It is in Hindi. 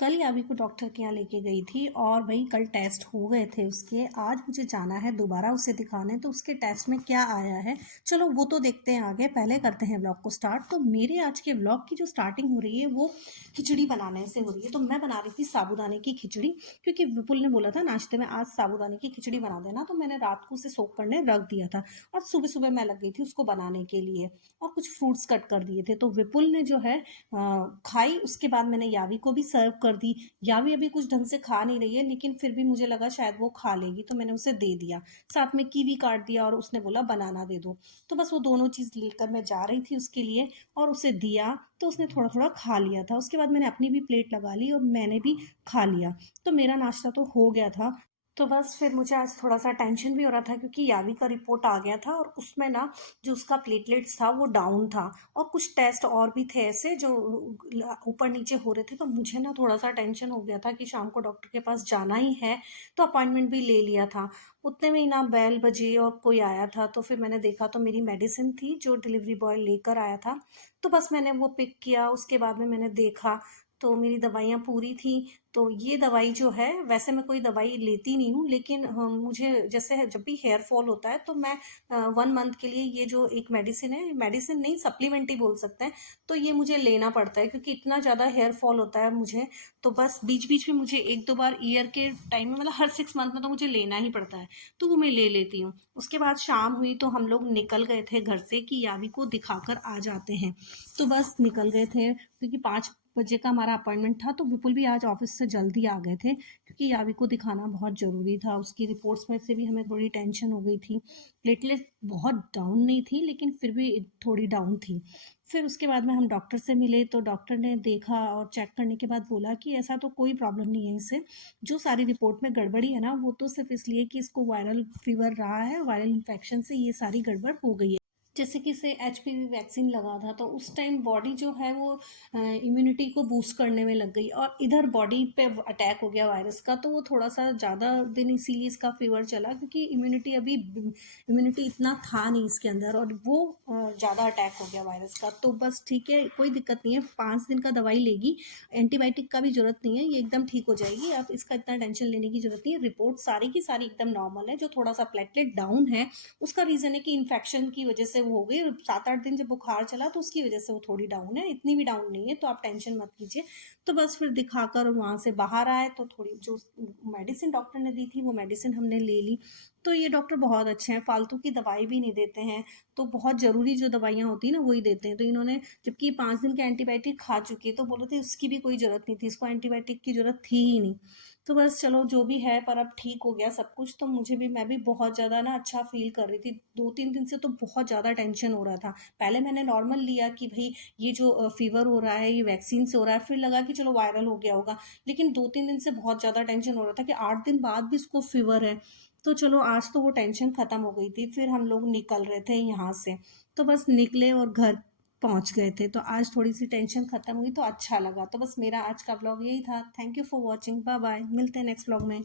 कल यावी को डॉक्टर के यहाँ लेके गई थी और भाई कल टेस्ट हो गए थे उसके। आज मुझे जाना है दोबारा उसे दिखाने, तो उसके टेस्ट में क्या आया है चलो वो तो देखते हैं आगे। पहले करते हैं ब्लॉग को स्टार्ट। तो मेरे आज के ब्लॉग की जो स्टार्टिंग हो रही है वो खिचड़ी बनाने से हो रही है। तो मैं बना रही थी साबूदाने की खिचड़ी, क्योंकि विपुल ने बोला था नाश्ते में आज साबूदाने की खिचड़ी बना देना, तो मैंने रात को उसे सोक करने रख दिया था और सुबह सुबह मैं लग गई थी उसको बनाने के लिए और कुछ फ्रूट्स कट कर दिए थे। तो विपुल ने जो है खाई। उसके बाद मैंने यावी को भी सर्व कर दी। यावी अभी कुछ ढंग से खा नहीं रही है, लेकिन फिर भी मुझे लगा शायद वो खा लेगी, तो मैंने उसे दे दिया। साथ में कीवी काट दिया और उसने बोला बनाना दे दो। तो बस वो दोनों चीज़ लेकर मैं जा रही थी उसके लिए और उसे दिया, तो उसने थोड़ा थोड़ा खा लिया था। उसके बाद मैंने अपनी भी प्लेट लगा ली और मैंने भी खा लिया। तो मेरा नाश्ता तो हो गया था। तो बस फिर मुझे आज थोड़ा सा टेंशन भी हो रहा था, क्योंकि यावी का रिपोर्ट आ गया था और उसमें ना जो उसका प्लेटलेट्स था वो डाउन था और कुछ टेस्ट और भी थे ऐसे जो ऊपर नीचे हो रहे थे। तो मुझे ना थोड़ा सा टेंशन हो गया था कि शाम को डॉक्टर के पास जाना ही है, तो अपॉइंटमेंट भी ले लिया था। उतने में ही ना बेल बजी और कोई आया था। तो फिर मैंने देखा तो मेरी मेडिसिन थी जो डिलीवरी बॉय लेकर आया था। तो बस मैंने वो पिक किया। उसके बाद में मैंने देखा तो मेरी दवाइयाँ पूरी थी। तो ये दवाई जो है, वैसे मैं कोई दवाई लेती नहीं हूँ, लेकिन मुझे जैसे जब भी हेयर फॉल होता है तो मैं 1 मंथ के लिए ये जो एक मेडिसिन है, मेडिसिन नहीं सप्लीमेंट ही बोल सकते हैं, तो ये मुझे लेना पड़ता है क्योंकि इतना ज़्यादा हेयर फॉल होता है मुझे। तो बस बीच बीच में मुझे 1-2 बार ईयर के टाइम में, मतलब हर 6 मंथ में तो मुझे लेना ही पड़ता है, तो वो मैं ले लेती हूँ। उसके बाद शाम हुई तो हम लोग निकल गए थे घर से कि यावी को दिखाकर आ जाते हैं। तो बस निकल गए थे क्योंकि 5 बजे का हमारा अपॉइंटमेंट था। तो विपुल भी आज ऑफिस से जल्दी आ गए थे क्योंकि यावी को दिखाना बहुत ज़रूरी था। उसकी रिपोर्ट्स में से भी हमें थोड़ी टेंशन हो गई थी। प्लेटलेट बहुत डाउन नहीं थी, लेकिन फिर भी थोड़ी डाउन थी। फिर उसके बाद में हम डॉक्टर से मिले, तो डॉक्टर ने देखा और चेक करने के बाद बोला कि ऐसा तो कोई प्रॉब्लम नहीं है इससे। जो सारी रिपोर्ट में गड़बड़ी है ना, वो तो सिर्फ इसलिए कि इसको वायरल फीवर रहा है, वायरल इन्फेक्शन से ये सारी गड़बड़ हो गई है। जैसे कि इसे एचपीवी वैक्सीन लगा था, तो उस टाइम बॉडी जो है वो इम्यूनिटी को बूस्ट करने में लग गई और इधर बॉडी पे अटैक हो गया वायरस का। तो वो थोड़ा सा ज़्यादा दिन इसीलिए इसका फीवर चला, क्योंकि इम्यूनिटी इतना था नहीं इसके अंदर और वो ज़्यादा अटैक हो गया वायरस का। तो बस ठीक है, कोई दिक्कत नहीं है, 5 दिन का दवाई लेगी। एंटीबायोटिक का भी जरूरत नहीं है, ये एकदम ठीक हो जाएगी। अब इसका इतना टेंशन लेने की जरूरत नहीं है। रिपोर्ट सारी की सारी एकदम नॉर्मल है। जो थोड़ा सा प्लेटलेट डाउन है उसका रीज़न है कि इन्फेक्शन की वजह से वो हो गई। 7-8 दिन जब बुखार चला तो उसकी वजह से वो थोड़ी डाउन है, इतनी भी डाउन नहीं है, तो आप टेंशन मत कीजिए। तो बस फिर दिखाकर वहाँ से बाहर आए तो थोड़ी जो मेडिसिन डॉक्टर ने दी थी वो मेडिसिन हमने ले ली। तो ये डॉक्टर बहुत अच्छे हैं, फालतू की दवाई भी नहीं देते हैं, तो बहुत ज़रूरी जो दवाइयाँ होती हैं ना वही देते हैं। तो इन्होंने, जबकि 5 दिन के एंटीबायोटिक खा चुकी है, तो बोले थे उसकी भी कोई ज़रूरत नहीं थी, इसको एंटीबायोटिक की ज़रूरत थी ही नहीं। तो बस चलो जो भी है, पर अब ठीक हो गया सब कुछ। तो मैं भी बहुत ज़्यादा ना अच्छा फील कर रही थी। 2-3 दिन से तो बहुत ज़्यादा टेंशन हो रहा था। पहले मैंने नॉर्मल लिया कि भाई ये जो फीवर हो रहा है ये वैक्सीन से हो रहा है, फिर लगा कि चलो वायरल हो गया होगा। लेकिन 2-3 दिन से बहुत ज़्यादा टेंशन हो रहा था कि 8 दिन बाद भी इसको फीवर है। तो चलो आज तो वो टेंशन खत्म हो गई थी। फिर हम लोग निकल रहे थे यहाँ से, तो बस निकले और घर पहुंच गए थे। तो आज थोड़ी सी टेंशन खत्म हुई तो अच्छा लगा। तो बस मेरा आज का ब्लॉग यही था। Thank you for watching. Bye bye, मिलते हैं नेक्स्ट ब्लॉग में।